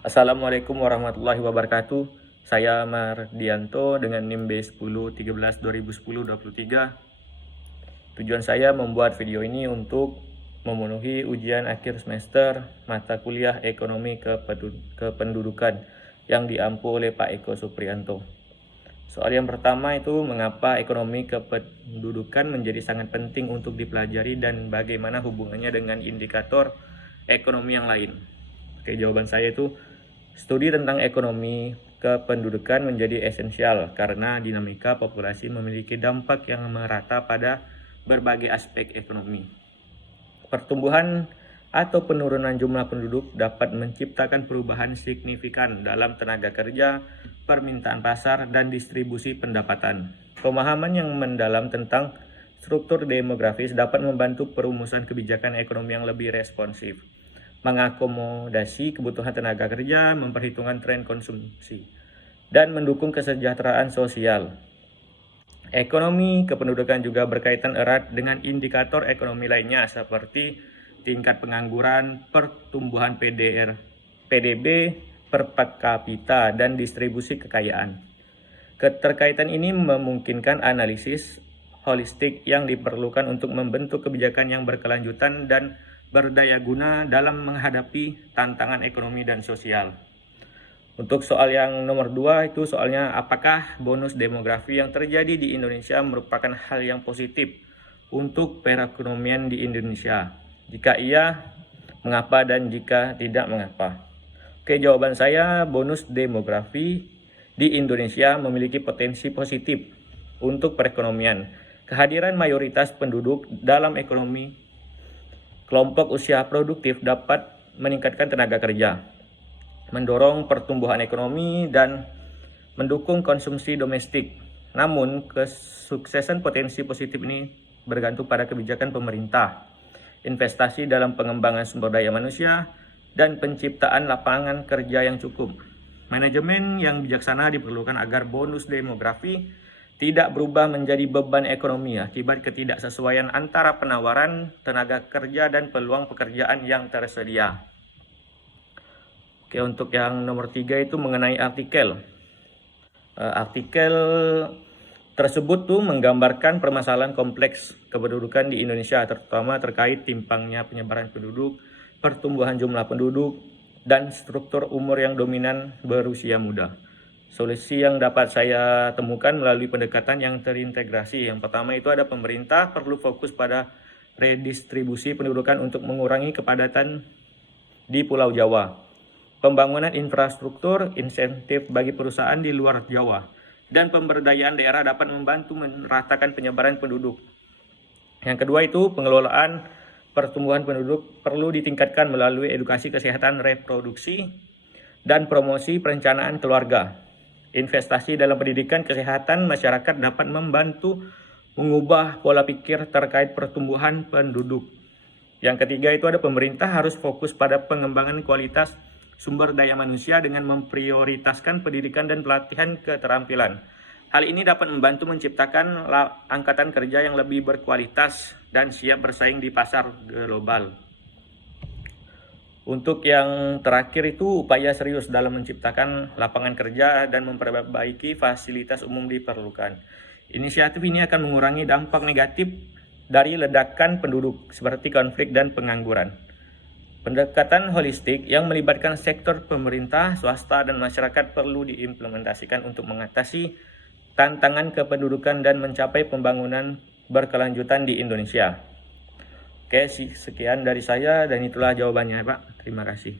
Assalamualaikum warahmatullahi wabarakatuh. Saya Mardianto dengan NIM B1013 2010-23. Tujuan saya membuat video ini untuk memenuhi ujian akhir semester mata kuliah Ekonomi Kependudukan yang diampu oleh Pak Eko Supriyanto. Soal yang pertama itu mengapa ekonomi kependudukan menjadi sangat penting untuk dipelajari dan bagaimana hubungannya dengan indikator ekonomi yang lain. Oke, jawaban saya itu studi tentang ekonomi kependudukan menjadi esensial karena dinamika populasi memiliki dampak yang merata pada berbagai aspek ekonomi. Pertumbuhan atau penurunan jumlah penduduk dapat menciptakan perubahan signifikan dalam tenaga kerja, permintaan pasar, dan distribusi pendapatan. Pemahaman yang mendalam tentang struktur demografis dapat membantu perumusan kebijakan ekonomi yang lebih responsif, mengakomodasi kebutuhan tenaga kerja, memperhitungkan tren konsumsi, dan mendukung kesejahteraan sosial. Ekonomi kependudukan juga berkaitan erat dengan indikator ekonomi lainnya seperti tingkat pengangguran, pertumbuhan PDB per kapita, dan distribusi kekayaan. Keterkaitan ini memungkinkan analisis holistik yang diperlukan untuk membentuk kebijakan yang berkelanjutan dan berdaya guna dalam menghadapi tantangan ekonomi dan sosial. Untuk soal yang nomor 2 itu soalnya apakah bonus demografi yang terjadi di Indonesia merupakan hal yang positif untuk perekonomian di Indonesia? Jika iya, mengapa, dan jika tidak, mengapa? Oke, jawaban saya bonus demografi di Indonesia memiliki potensi positif untuk perekonomian. Kehadiran mayoritas penduduk dalam ekonomi kelompok usia produktif dapat meningkatkan tenaga kerja, mendorong pertumbuhan ekonomi, dan mendukung konsumsi domestik. Namun, kesuksesan potensi positif ini bergantung pada kebijakan pemerintah, investasi dalam pengembangan sumber daya manusia, dan penciptaan lapangan kerja yang cukup. Manajemen yang bijaksana diperlukan agar bonus demografi tidak berubah menjadi beban ekonomi akibat ketidaksesuaian antara penawaran tenaga kerja dan peluang pekerjaan yang tersedia. Oke, untuk yang nomor 3 itu mengenai artikel. Artikel tersebut tuh menggambarkan permasalahan kompleks kependudukan di Indonesia, terutama terkait timpangnya penyebaran penduduk, pertumbuhan jumlah penduduk, dan struktur umur yang dominan berusia muda. Solusi yang dapat saya temukan melalui pendekatan yang terintegrasi. Yang pertama itu ada pemerintah perlu fokus pada redistribusi pendudukan untuk mengurangi kepadatan di Pulau Jawa, pembangunan infrastruktur, insentif bagi perusahaan di luar Jawa, dan pemberdayaan daerah dapat membantu meratakan penyebaran penduduk. Yang kedua itu pengelolaan pertumbuhan penduduk perlu ditingkatkan melalui edukasi kesehatan reproduksi dan promosi perencanaan keluarga. Investasi dalam pendidikan kesehatan masyarakat dapat membantu mengubah pola pikir terkait pertumbuhan penduduk. Yang ketiga itu ada pemerintah harus fokus pada pengembangan kualitas sumber daya manusia dengan memprioritaskan pendidikan dan pelatihan keterampilan. Hal ini dapat membantu menciptakan angkatan kerja yang lebih berkualitas dan siap bersaing di pasar global. Untuk yang terakhir itu upaya serius dalam menciptakan lapangan kerja dan memperbaiki fasilitas umum diperlukan. Inisiatif ini akan mengurangi dampak negatif dari ledakan penduduk seperti konflik dan pengangguran. Pendekatan holistik yang melibatkan sektor pemerintah, swasta, dan masyarakat perlu diimplementasikan untuk mengatasi tantangan kependudukan dan mencapai pembangunan berkelanjutan di Indonesia. Oke, sekian dari saya dan itulah jawabannya, Pak. Terima kasih.